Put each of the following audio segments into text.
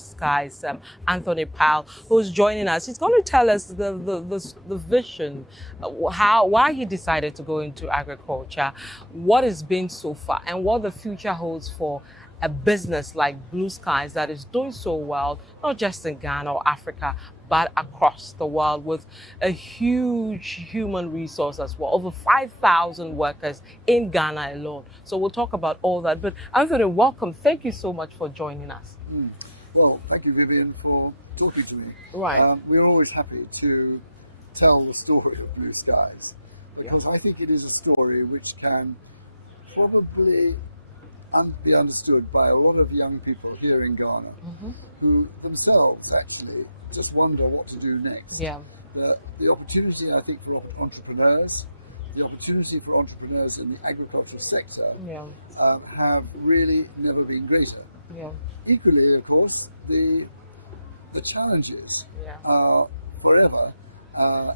Skies, Anthony Powell, who's joining us. He's going to tell us the vision, why he decided to go into agriculture, what it's been so far, and what the future holds for a business like Blue Skies that is doing so well, not just in Ghana or Africa, but across the world, with a huge human resource as well, over 5,000 workers in Ghana alone. So we'll talk about all that. But Anthony, welcome. Thank you so much for joining us. Well, thank you, Vivian, for talking to me. Right. We're always happy to tell the story of Blue Skies, because I think it is a story which can probably be understood by a lot of young people here in Ghana who themselves actually just wonder what to do next. Yeah. The opportunity, I think, for entrepreneurs, the opportunity for entrepreneurs in the agricultural sector have really never been greater. Yeah. Equally, of course, the challenges are forever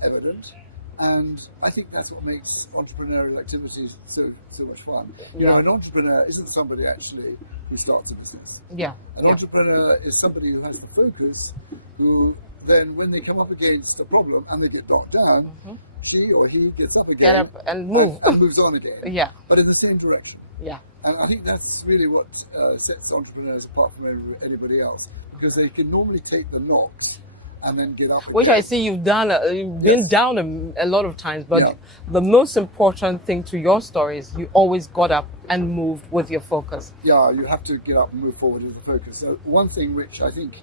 evident. And I think that's what makes entrepreneurial activities so much fun. You know, an entrepreneur isn't somebody actually who starts a business. An entrepreneur is somebody who has the focus, who then, when they come up against a problem and they get knocked down, she or he gets up again, get up and move, and moves on again. But in the same direction. And I think that's really what sets entrepreneurs apart from anybody else, because they can normally take the knocks and then get up again. Which I see you've done, you've been down a lot of times, but the most important thing to your story is you always got up and moved with your focus. Yeah, you have to get up and move forward with the focus. So one thing which I think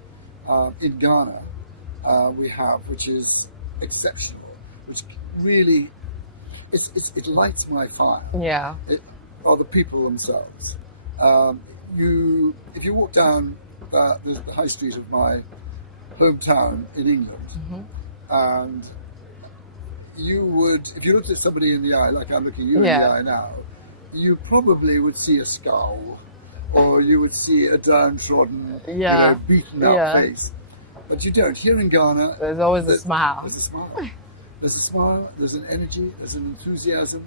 in Ghana we have, which is exceptional, which really, it lights my fire. Are the people themselves. If you walk down the high street of my hometown in England, and you would, if you looked at somebody in the eye, like I'm looking you in the eye now, you probably would see a scowl, or you would see a downtrodden, beaten up face. But you don't. Here in Ghana, there's always a smile. There's a smile. There's a smile. There's an energy. There's an enthusiasm.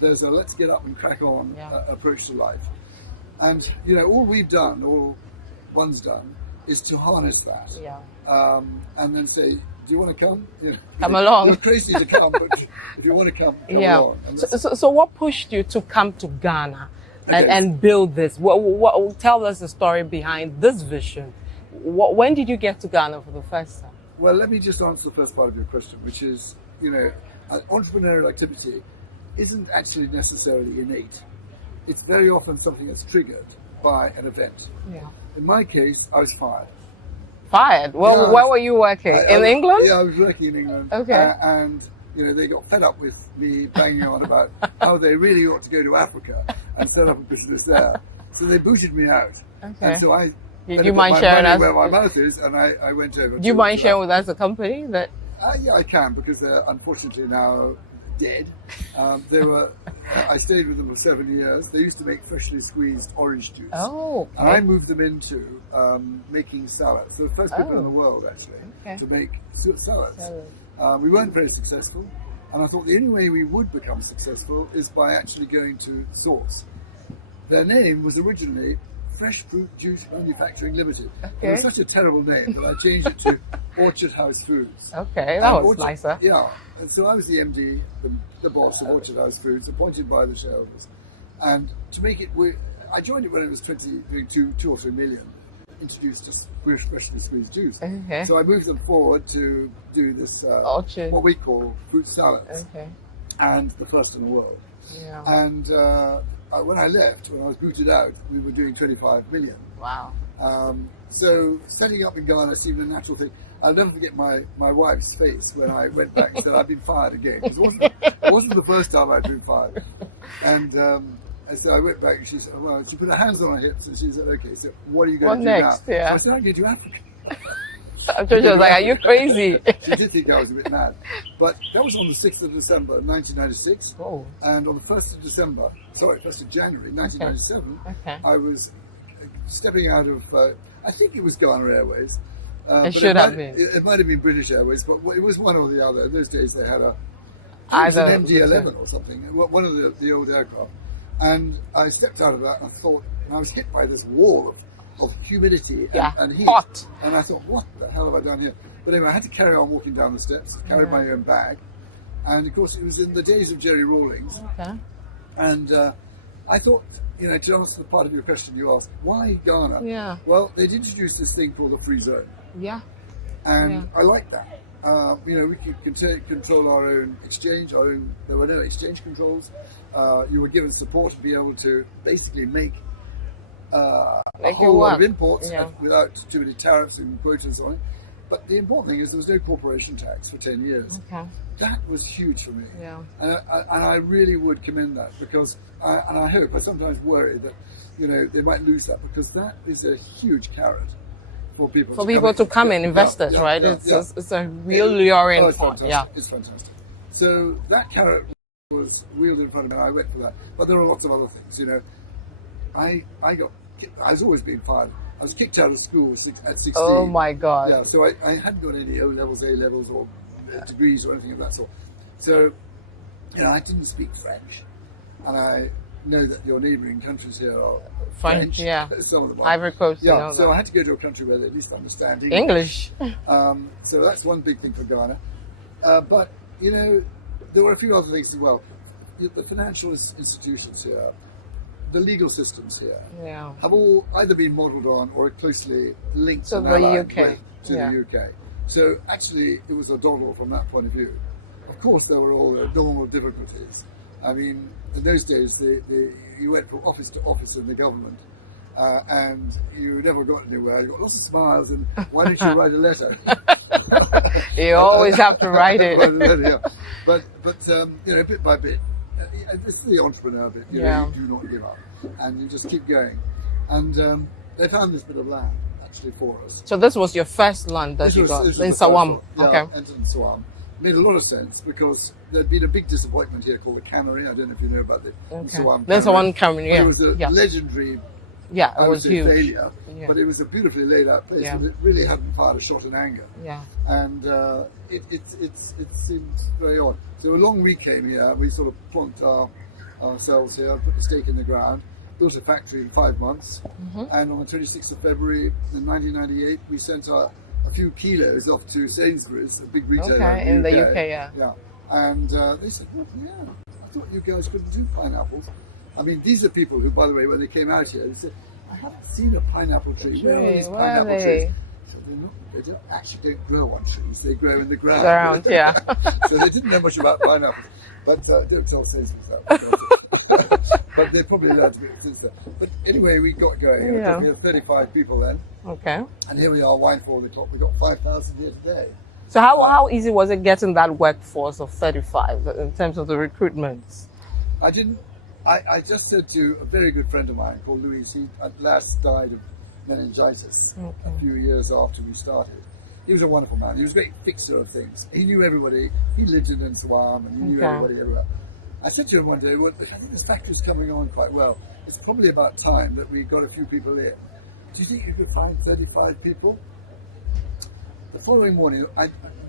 There's a let's get up and crack on approach to life. And you know, all we've done, all one's done, is to harness that, and then say, "Do you want to come? You know, come along. You're crazy to come, but if you want to come along." So what pushed you to come to Ghana and build this? What tell us the story behind this vision? When did you get to Ghana for the first time? Well, let me just answer the first part of your question, which is, you know, entrepreneurial activity isn't actually necessarily innate. It's very often something that's triggered by an event. In my case, I was fired. Fired? Well, where were you working? In England? Yeah, I was working in England. Okay. And, you know, they got fed up with me banging on about how they really ought to go to Africa and set up a business there. So they booted me out. Okay. And so I... Do you mind sharing us where my mouth is, and I went over. Do you mind sharing with us the company that? Yeah, I can, because they're unfortunately now dead. I stayed with them for 7 years. They used to make freshly squeezed orange juice. Oh. Okay. And I moved them into making salads. So the first people in the world actually to make salads. We weren't very successful, and I thought the only way we would become successful is by actually going to source. Their name was originally Fresh Fruit Juice Manufacturing Limited. It was such a terrible name that I changed it to Orchard House Foods. Okay, that was nicer. Yeah, and so I was the MD, the boss of Orchard House Foods, appointed by the shareholders. And to make it, I joined it when it was doing 2 or 3 million, introduced just freshly squeezed juice. So I moved them forward to do this, what we call fruit salads, and the first in the world. And when I left, when I was booted out, we were doing 25 million. Wow. So setting up in Ghana seemed a natural thing. I'll never forget my wife's face when I went back and said, I've been fired again. It wasn't the first time I'd been fired. And so I went back and she said, well, she put her hands on her hips and she said, okay, so what are you going to do next? now? Yeah. So I said, I'm going to Africa. I'm sure she was like, are you crazy? She did think I was a bit mad. But that was on the 6th of December, 1996. Oh. And on the 1st of January, 1997, I was stepping out of, I think it was Ghana Airways. It should have been. It might have been British Airways, but it was one or the other. In those days they had an MD-11 or something, one of the old aircraft. And I stepped out of that and I thought, and I was hit by this wall of of humidity and heat. Hot. And I thought, what the hell have I done here? But anyway, I had to carry on walking down the steps, carried my own bag. And of course, it was in the days of Jerry Rawlings. Okay. And I thought, to answer the part of your question you asked, why Ghana? Yeah. Well, they'd introduced this thing called the free zone. Yeah. And I like that. We could control our own exchange, there were no exchange controls. You were given support to be able to basically make a whole lot of imports without too many tariffs and quotas on it. But the important thing is there was no corporation tax for 10 years. Okay. That was huge for me. Yeah. And I really would commend that because, I sometimes worry that, they might lose that because that is a huge carrot for people to come in, investors, right? It's a real luring point. Yeah. It's fantastic. So that carrot was wheeled in front of me and I went for that. But there are lots of other things, I was always being fired. I was kicked out of school at 16. Oh my God. Yeah, so I hadn't got any O levels, A levels, or degrees or anything of that sort. So, I didn't speak French. And I know that your neighbouring countries here are French. Yeah. Some of them are. Ivory Coast. Yeah, so I had to go to a country where they at least understand English. So that's one big thing for Ghana. But, there were a few other things as well. The financial institutions here, the legal systems here have all either been modelled on or closely linked to the UK. To the UK. So actually, it was a doddle from that point of view. Of course, there were all the normal difficulties. I mean, in those days, you went from office to office in the government, and you never got anywhere. You got lots of smiles, and why don't you write a letter? You always have to write it. But bit by bit. It's the entrepreneur bit. You do not give up, and you just keep going. And they found this bit of land actually for us. So this was your first land that you got in Sawam. Yeah, entered in Sawam. Made a lot of sense because there'd been a big disappointment here called the Cannery. I don't know if you know about the Sawam. There's one Cannery. It was a legendary. Yeah, it was huge. Failure, but it was a beautifully laid out place, and it really hadn't fired a shot in anger. Yeah, and it seemed very odd. So along we came here, we sort of plonked ourselves here, put the stake in the ground, built a factory in 5 months, and on the 26th of February in 1998, we sent a few kilos off to Sainsbury's, a big retailer in the UK. Yeah, and they said, well, I thought you guys couldn't do pineapples. I mean, these are people who, by the way, when they came out here, they said, I haven't seen a pineapple tree. Where are these pineapple trees? So they don't grow on trees, they grow in the ground. So they didn't know much about pineapples. But don't tell Sainsbury's that. But they probably learned a bit since then. But anyway, we got going. We had 35 people then. Okay. And here we are, wine for the top. We got 5,000 here today. So how easy was it getting that workforce of 35 in terms of the recruitments? I just said to a very good friend of mine called Louis, he at last died of meningitis a few years after we started. He was a wonderful man. He was a great fixer of things. He knew everybody. He lived in Sawam and he knew everybody everywhere. I said to him one day, well, I think this factory's coming on quite well. It's probably about time that we got a few people in. Do you think you could find 35 people? The following morning,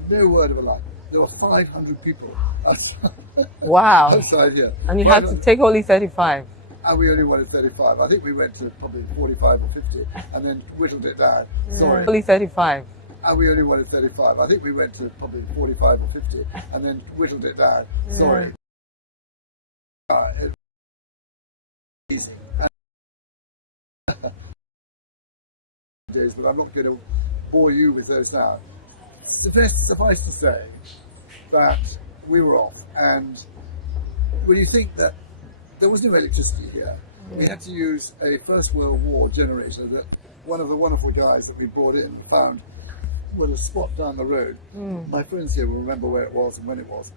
no word of a lie, there were 500 people outside here. And you had to take only 35. And we only wanted 35. I think we went to probably 45 or 50 and then whittled it down. Sorry. Only 35. And we only wanted 35. I think we went to probably 45 or 50 and then whittled it down. Sorry. Easy. But I'm not going to bore you with those now. Suffice to say that we were off, and when you think that there was no electricity here, we had to use a First World War generator that one of the wonderful guys that we brought in found with a spot down the road. My friends here will remember where it was and when it was.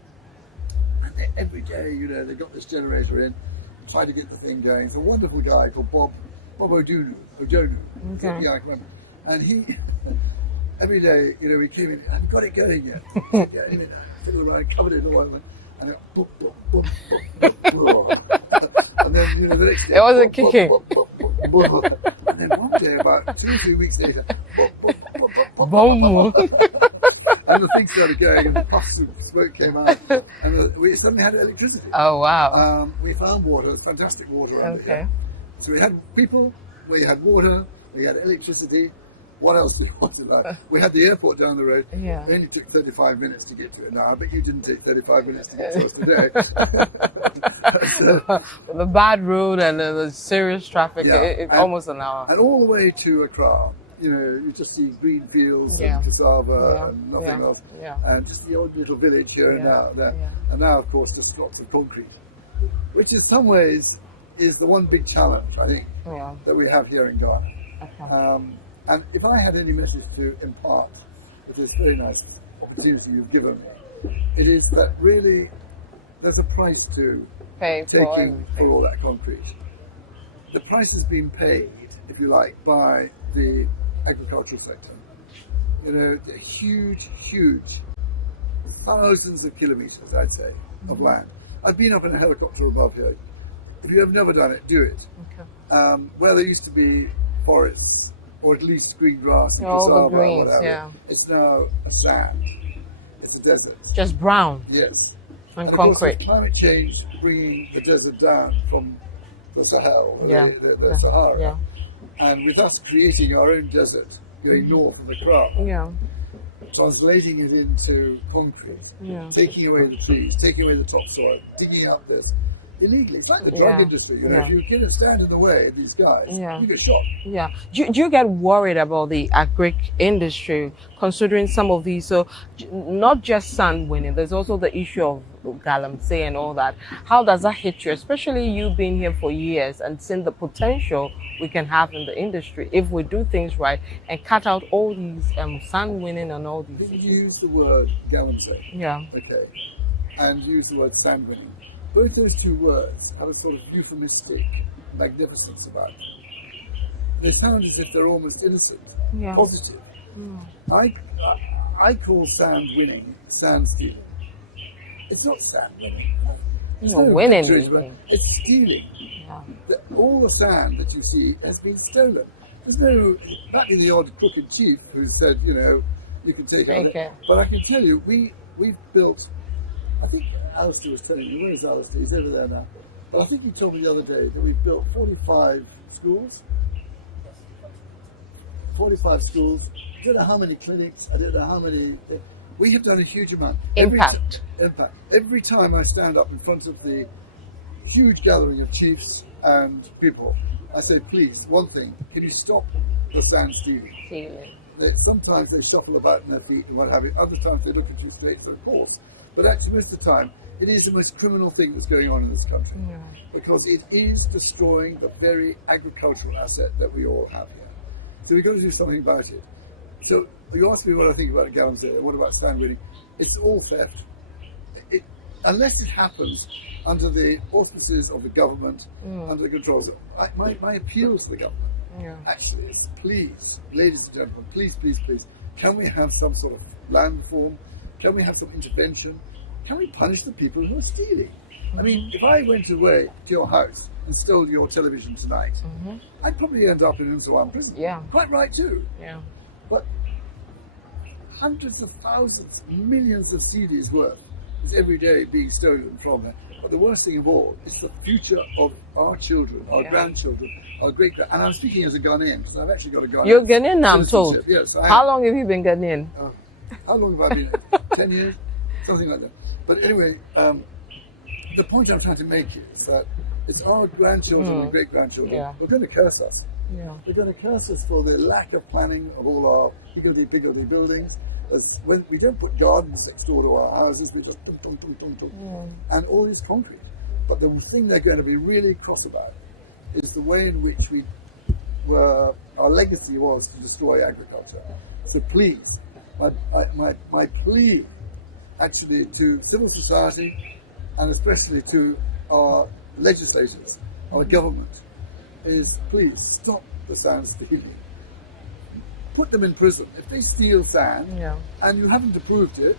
And every day, they got this generator in and tried to get the thing going. It's a wonderful guy called Bob O'Jonu. Yeah, I can remember. And he, every day, we came in, I haven't got it going yet. Fiddled around, covered it in oil, and it boop, boop, boop, boop, boop. And then, the next day, it wasn't kicking. And then one day, about 2 or 3 weeks later, boom. And the thing started going, and the puffs of smoke came out, and we suddenly had electricity. Oh, wow. We found water, fantastic water under here. So we had people, we had water, We had electricity. What else do you want in life? We had the airport down the road. Yeah. It only took 35 minutes to get to it. Now, I bet you didn't take 35 minutes to get to us today. The bad road and the serious traffic, Yeah. it's almost an hour. And all the way to Accra, you know, you just see green fields Yeah. and cassava Yeah. and nothing Yeah. else. Yeah. And just the odd little village here and Yeah. there. Yeah. And now, of course, just lots of concrete, which in some ways is the one big challenge, I think, Yeah. that we have here in Ghana. Okay. And if I had any message to impart with this very nice opportunity you've given me, it is that really there's a price to Pay for taking everything. for all that concrete. The price has been paid, if you like, by the agricultural sector. You know, the huge, thousands of kilometres, I'd say, of land. I've been up in a helicopter above here. If you have never done it, do it. Okay. Where there used to be forests, or at least green grass and All the cassava, greens, whatever, yeah. it's now a sand. It's a desert. Just brown Yes. and Of course, concrete. with climate change bringing the desert down from the Sahel, Yeah. the Sahara, Yeah. and with us creating our own desert, going north of the Accra, Yeah. translating it into concrete, Yeah. taking away the trees, taking away the topsoil, digging out this illegally. It's like the drug Yeah. industry. You know, Yeah. if you get a stand in the way of these guys, Yeah. you get shot. Yeah. Do you get worried about the agric industry, considering some of these? So, not just sand winning, there's also the issue of galamsey and all that. How does that hit you, especially you being here for years and seeing the potential we can have in the industry if we do things right and cut out all these sand winning and all I these think issues? you use the word galamsey, Yeah. okay, and use the word sand winning. Both those two words have a sort of euphemistic magnificence about them. They sound as if they're almost innocent, Yeah. positive. I call sand winning sand stealing. It's not sand winning. There's You're winning picture about it. anything. It's stealing. Yeah. All the sand that you see has been stolen. There's no, not in the odd crooked chief who said, you know, you can take Take it. But I can tell you, we've built, I think Alistair was telling me, where's Alistair? He's over there now. But I think he told me the other day that we've built 45 schools. 45 schools. I don't know how many clinics, I don't know how many. We have done a huge amount. Impact. Impact. Every time I stand up in front of the huge gathering of chiefs and people, I say, please, one thing, can you stop the sand stealing? Stealing. Sometimes they shuffle about in their feet and what have you. Other times they look at you straight for the course. But actually, most of the time, it is the most criminal thing that's going on in this country. Yeah. Because it is destroying the very agricultural asset that we all have here. So we've got to do something about it. So you asked me what I think about galamsey. What about stand winning? It's all theft. Unless it happens under the auspices of the government, under the controls. My appeal to the government actually is, please, ladies and gentlemen, please, can we have some sort of land reform? Can we have some intervention? Can we punish the people who are stealing? I mean, if I went away to your house and stole your television tonight, I'd probably end up in Unsawan prison. Yeah. Quite right too. Yeah. But hundreds of thousands, millions of CDs worth is every day being stolen from them. But the worst thing of all is the future of our children, our grandchildren, our great-grand. And I'm speaking as a Ghanaian, because I've actually got a Ghanaian. You're Ghanaian now, I'm told. citizenship. Yes. I am. How long have you been Ghanaian? How long have I been? 10 years? Something like that. But anyway, the point I'm trying to make is that it's our grandchildren and great-grandchildren who are going to curse us. Yeah. They're going to curse us for the lack of planning of all our higgledy-piggledy buildings. As when we don't put gardens next door to our houses, we just and all this concrete. But the thing they're going to be really cross about is the way in which our legacy was to destroy agriculture. So please, my plea actually to civil society and especially to our legislators, our government, is please stop the sand stealing. Put them in prison. If they steal sand and you haven't approved it,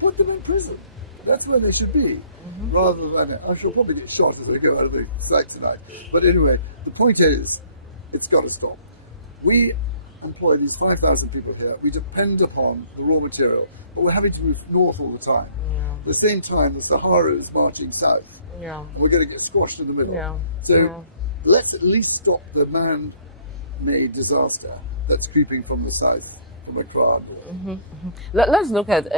put them in prison. That's where they should be. Rather than, I shall probably get shot as we go out of the site tonight. But anyway, the point is, it's got to stop. We employ these 5,000 people here. We depend upon the raw material, but we're having to move north all the time. At the same time, the Sahara is marching south. And we're going to get squashed in the middle. So let's at least stop the self-made disaster that's creeping from the south, from Accra. Let's look at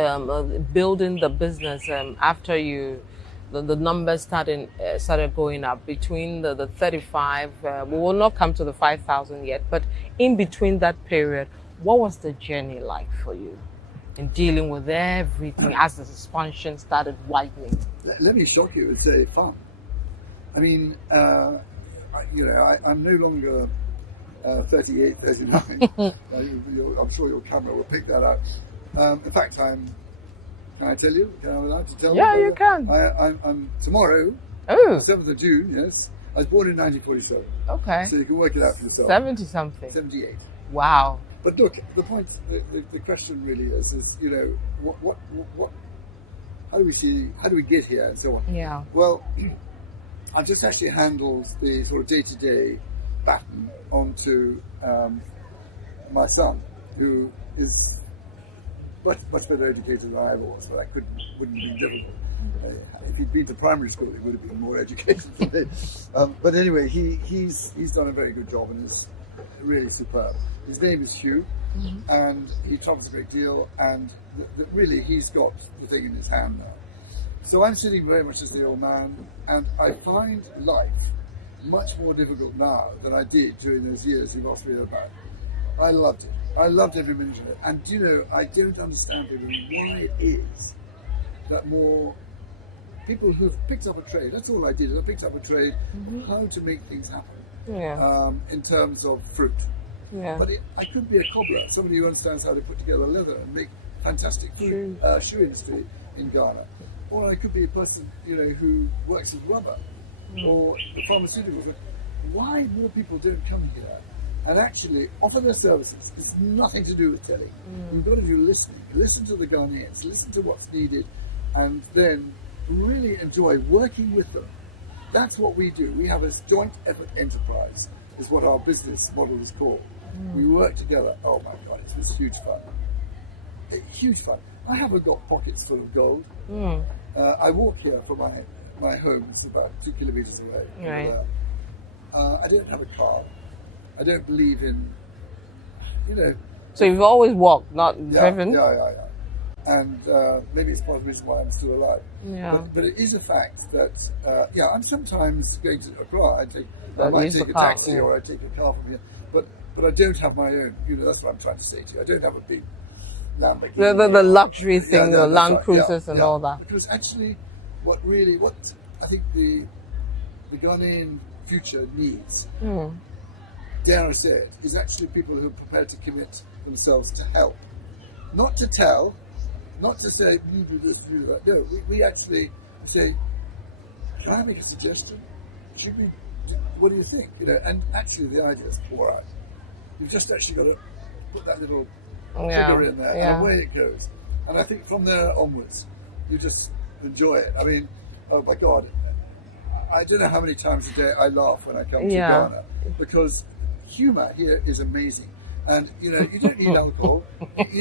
building the business after the numbers started going up between the 35. We will not come to the 5,000 yet, but in between that period, what was the journey like for you in dealing with everything as the expansion started widening? Let me shock you and say fun. I mean, I'm no longer 38, 39. I'm sure your camera will pick that out. In fact, can I tell you? Can I allow to tell you? Yeah, you can. I'm tomorrow, Oh, 7th of June, yes. I was born in 1947. okay. So you can work it out for yourself. 70 something. 78. Wow. But look, the point, the question really is what, how do we get here and so on? Yeah. Well, I've just actually handled the sort of day-to-day baton onto my son, who is much better educated than I was, but wouldn't be difficult. If he'd been to primary school, he would have been more educated than me. But anyway, he's done a very good job and is really superb. His name is Hugh, and he travels a great deal, and really he's got the thing in his hand now. So I'm sitting very much as the old man, and I find life much more difficult now than I did during those years you've asked me about. I loved it. I loved every minute of it. And I don't understand people why it is that more people who've picked up a trade, that's all I did, I picked up a trade, how to make things happen in terms of fruit. Yeah. But I could be a cobbler, somebody who understands how to put together leather and make fantastic shoe industry in Ghana. Or I could be a person, who works with rubber or the pharmaceuticals. Why more people don't come here and actually offer their services? It's nothing to do with telling. You've got to do listening. Listen to the Ghanaians, listen to what's needed, and then really enjoy working with them. That's what we do. We have a joint effort enterprise, is what our business model is called. We work together. Oh my God, it's huge fun. Huge fun. I haven't got pockets full of gold. I walk here from my home. It's about 2 kilometers away. Right. I don't have a car. I don't believe in, So you've always walked, not driven? Yeah. And maybe it's part of the reason why I'm still alive. Yeah. But it is a fact that, I'm sometimes going to Accra. I might take a taxi or I take a car from here. But I don't have my own. That's what I'm trying to say to you. I don't have a big Lamborghini. The luxury thing, the Land Cruisers and all that. Because actually, what I think the Ghanaian future needs, dare I say it, is actually people who are prepared to commit themselves to help. Not to tell, not to say, you do this, you do that. No, we actually say, can I make a suggestion? What do you think? And actually the ideas pour out. You've just actually got to put that little figure in there, and away it goes. And I think from there onwards, you just enjoy it. I mean, oh my God, I don't know how many times a day I laugh when I come to Ghana, because humour here is amazing. And you don't need alcohol. You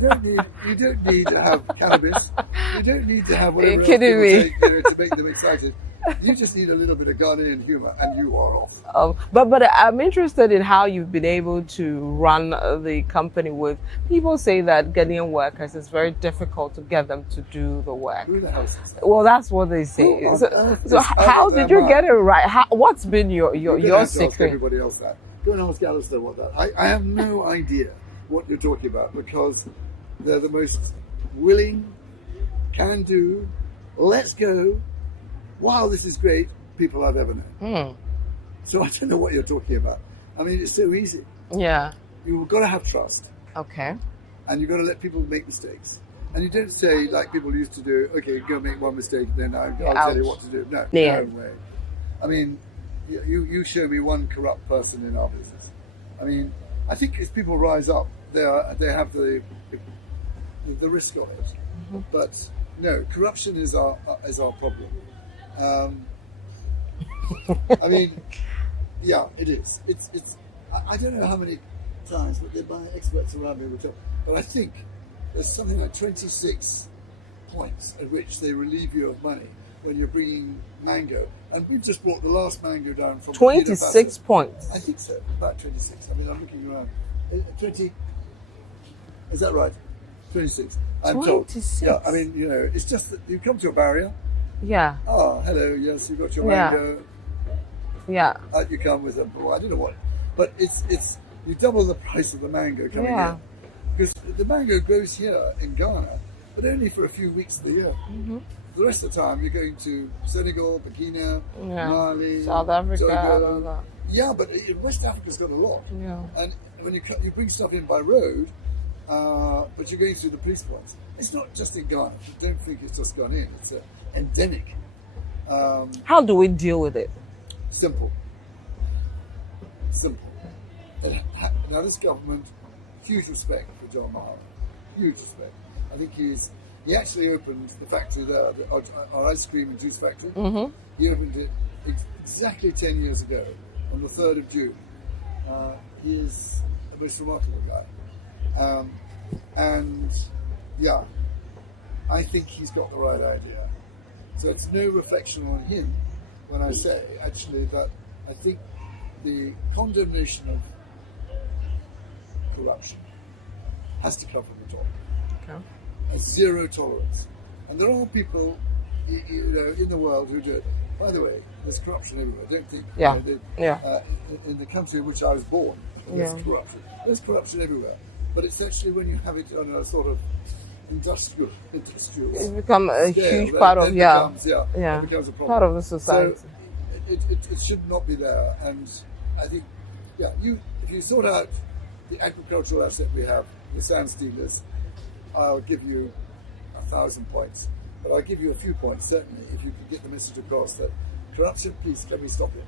don't need to have cannabis. You don't need to have whatever else people take, to make them excited. You just need a little bit of Ghanaian humour, and you are off. But I'm interested in how you've been able to run the company with people say that Ghanaian workers, it's very difficult to get them to do the work. Who the hell says that? Well, that's what they say. So how did you get it right? What's been your secret? Ask everybody else that. Go and ask Alistair what that. I have no idea what you're talking about, because they're the most willing, can do, let's go, wow, this is great, people I've ever known. So I don't know what you're talking about. I mean, it's so easy. Yeah. You've got to have trust. Okay. And you've got to let people make mistakes. And you don't say, like people used to do, okay, go make one mistake, then I'll tell you what to do. No, no way. I mean, you show me one corrupt person in our business. I mean, I think as people rise up, they have the risk of it. But no, corruption is our problem. I mean, yeah, it is. It's. I don't know how many times, but my experts around me will tell. But I think there's something like 26 points at which they relieve you of money when you're bringing mango. And we've just brought the last mango down from 26 points. I think so, about 26. I mean, I'm looking around. 20, is that right? 26. I'm 26. told. Yeah, I mean, you know, it's just that you come to a barrier. Yeah. Oh, hello, yes, you've got your Yeah. mango. Yeah. Out you come with I don't know what. But it's you double the price of the mango coming in. Because the mango grows here in Ghana, but only for a few weeks of the year. Mm-hmm. The rest of the time, you're going to Senegal, Burkina, Mali, South Africa, Togo. all that. Yeah, but West Africa's got a lot. Yeah. And when you bring stuff in by road, but you're going through the police points. It's not just in Ghana. Don't think it's just gone in. It's endemic. How do we deal with it? Simple. Now this government, huge respect for John Mahama. Huge respect. I think he actually opened the factory there, our ice cream and juice factory. Mm-hmm. He opened it exactly 10 years ago, on the 3rd of June. He is a most remarkable guy. And yeah, I think he's got the right idea. So it's no reflection on him when I say, actually, that I think the condemnation of corruption has to come from the top. Okay. A zero tolerance. And there are people, you know, in the world who do it. By the way, there's corruption everywhere. Don't think. Yeah. You know, in the country in which I was born, there's corruption. There's corruption everywhere. But it's actually when you have it on a sort of industrial. It's become a scale, huge part of it becomes a problem. Part of the society. So it should not be there. And I think, if you sort out the agricultural asset we have, the sand stealers, I'll give you 1,000 points. But I'll give you a few points, certainly, if you can get the message across that corruption, please, let me stop it.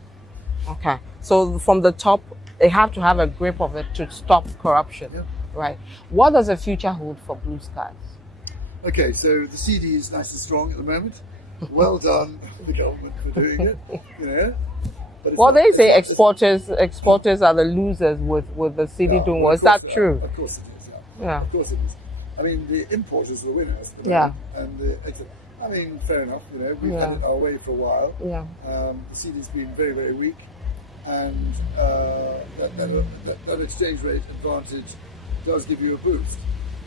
Okay. So from the top, they have to have a grip of it to stop corruption. Yeah. Right. What does the future hold for Blue Skies? Okay, so the CD is nice and strong at the moment. Well done, the government, for doing it. You know. Well, they say exporters are the losers with the CD doing well. Is that true? Of course it is. Yeah. Of course it is. I mean, the importers are the winners. Yeah. And I mean, fair enough. You know, we've had it our way for a while. Yeah. The CD's been very, very weak, and that exchange rate advantage does give you a boost.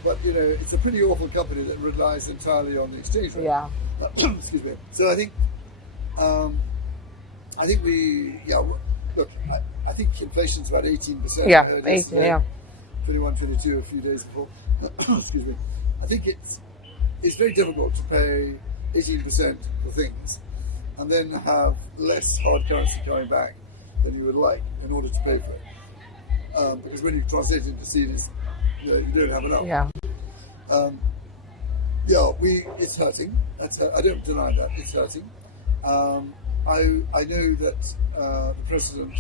But you know, it's a pretty awful company that relies entirely on the exchange rate. Yeah. Excuse me. So I think look, I think inflation's about 18%. Yeah, 18, yeah. 21, 22 a few days before. Excuse me. I think it's very difficult to pay 18% for things and then have less hard currency coming back than you would like in order to pay for it. Because when you translate into cedis, you don't have enough. Yeah. It's hurting. I don't deny that. It's hurting. I know that the president,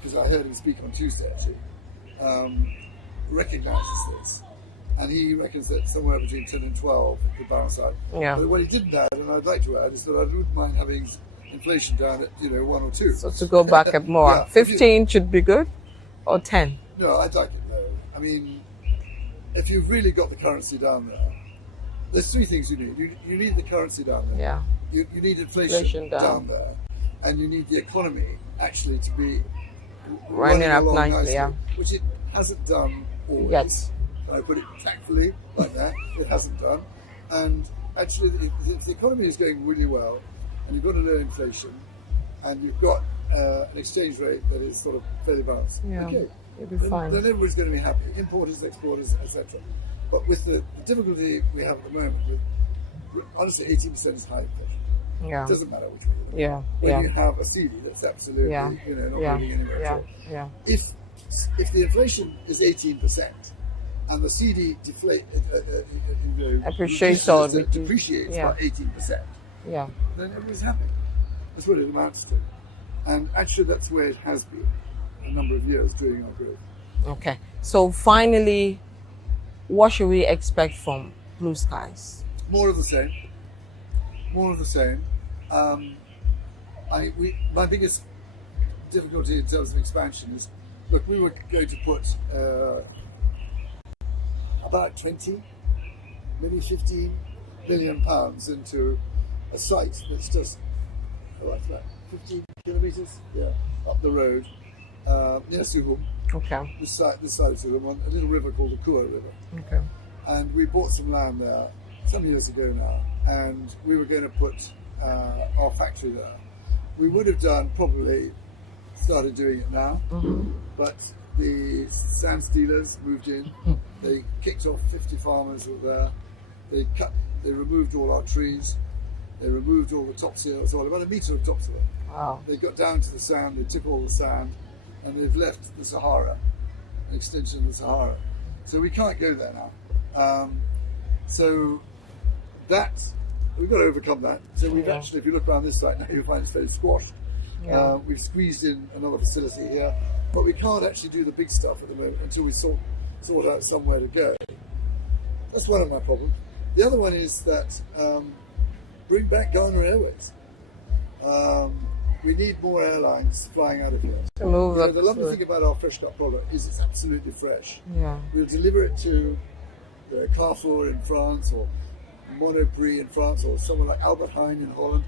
because I heard him speak on Tuesday actually, recognises this. And he reckons that somewhere between 10 and 12 could balance out. Yeah. But what he didn't add, and I'd like to add, is that I wouldn't mind having inflation down at 1 or 2. So to go back at more, Yeah, 15 should be good, or 10. No, I'd like it low. I mean, if you've really got the currency down there, there's 3 things you need. You need the currency down there. Yeah. You need inflation down there, and you need the economy actually to be running up along nicely, yeah. which it hasn't done always. Yes. I put it tactfully like that. It hasn't done, and actually, if the economy is going really well, and you've got a low inflation, and you've got an exchange rate that is sort of fairly balanced, okay, you'll be fine. Then everybody's going to be happy. Importers, exporters, etc. But with the difficulty we have at the moment, honestly, 18% is high inflation. Yeah. It doesn't matter which way. Yeah. When you have a CD that's absolutely, not moving anywhere at all. Yeah. If the inflation is 18% and the CD Appreciates or depreciates by 18%, yeah, then everybody's happy. That's what it amounts to. And actually, that's where it has been a number of years during our growth. Okay. So finally, what should we expect from Blue Skies? More of the same. More of the same. My biggest difficulty in terms of expansion is, look, we were going to put about 20, maybe 15 million pounds into a site that's just what's that, 15 kilometres, up the road near Suwon. Okay. This side of Suwon, on a little river called the Kua River. Okay. And we bought some land there some years ago now, and we were going to put our factory there. We would have probably started doing it now, but the sand stealers moved in. They kicked off 50 farmers who were there. They removed all our trees. They removed all the topsoil, so about a metre of topsoil. Wow. They got down to the sand, they took all the sand, and they've left the Sahara, an extension of the Sahara. So we can't go there now. So that, we've got to overcome that. So we've actually, if you look around this site now, you'll find it's very squashed. Yeah. We've squeezed in another facility here, but we can't actually do the big stuff at the moment until we sort out somewhere to go. That's one of my problems. The other one is that bring back Ghana Airways. We need more airlines flying out of here. To move up The lovely thing about our fresh cut product is it's absolutely fresh. Yeah. We'll deliver it to Carrefour in France, or Monoprix in France, or someone like Albert Heijn in Holland,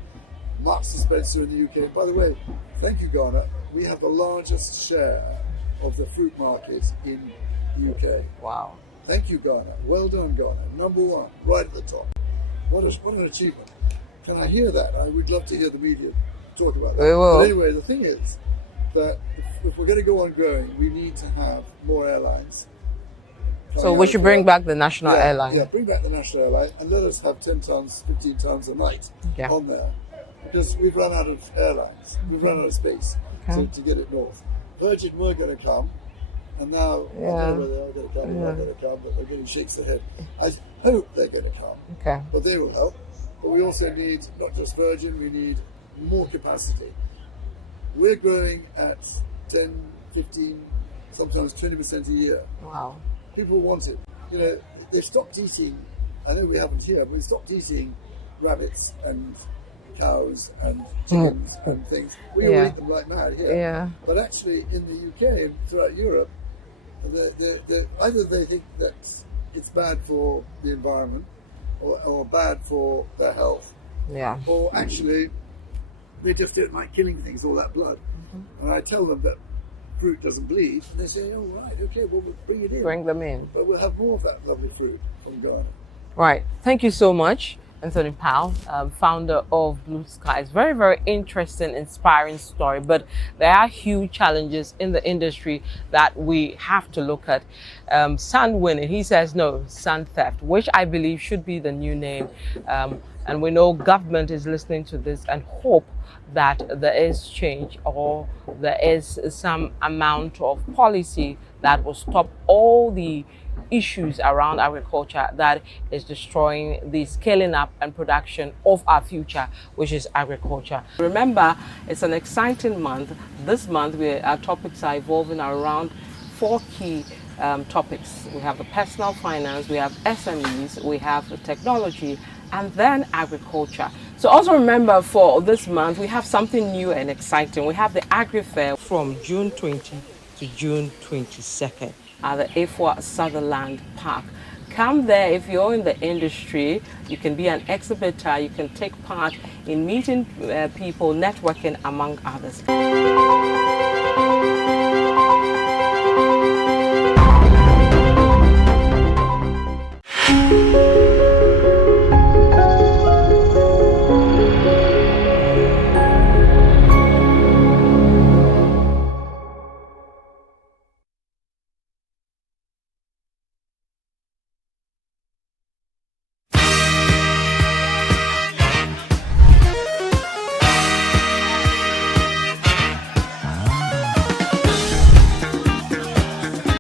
Marks and Spencer in the UK. By the way, thank you, Ghana. We have the largest share of the fruit market in the UK. Wow. Thank you, Ghana. Well done, Ghana. Number one, right at the top. What an achievement. Can I hear that? I would love to hear the media talk about that. We will. But anyway, the thing is that if we're going to go on growing, we need to have more airlines. So we should bring back the national airline. Yeah, bring back the national airline and let us have 10 tons, 15 tons a night on there. Because we've run out of airlines. We've run out of space to get it north. Virgin were going to come, and now I don't know whether they're going to come or not going to come, but they're getting shakes their head. I hope they're going to come, but they will help. But we also need not just Virgin, we need more capacity. We're growing at 10, 15, sometimes 20% a year. Wow. People want it. You know, they've stopped eating, I know we haven't here, but we've stopped eating rabbits and cows and chickens and things. We all eat them like mad here. Yeah. But actually in the UK and throughout Europe, either they think that it's bad for the environment or bad for their health, or actually they just don't like killing things, all that blood. And I tell them that fruit doesn't bleed, and they say, oh right, okay, well we'll bring it in. Bring them in. But we'll have more of that lovely fruit from Ghana. Right. Thank you so much, Anthony Powell, founder of Blue Skies. Very, very interesting, inspiring story. But there are huge challenges in the industry that we have to look at. Sand winning, he says no, sand theft, which I believe should be the new name. And we know government is listening to this and hope that there is change, or there is some amount of policy that will stop all the issues around agriculture that is destroying the scaling up and production of our future, which is agriculture. Remember, it's an exciting month. This month, our topics are evolving around 4 key topics. We have the personal finance, we have SMEs, we have the technology, and then agriculture. So also remember, for this month, we have something new and exciting. We have the Agri Fair from June 20 to June 22nd. At the A4 Sutherland Park. Come there if you're in the industry. You can be an exhibitor, you can take part in meeting people, networking, among others.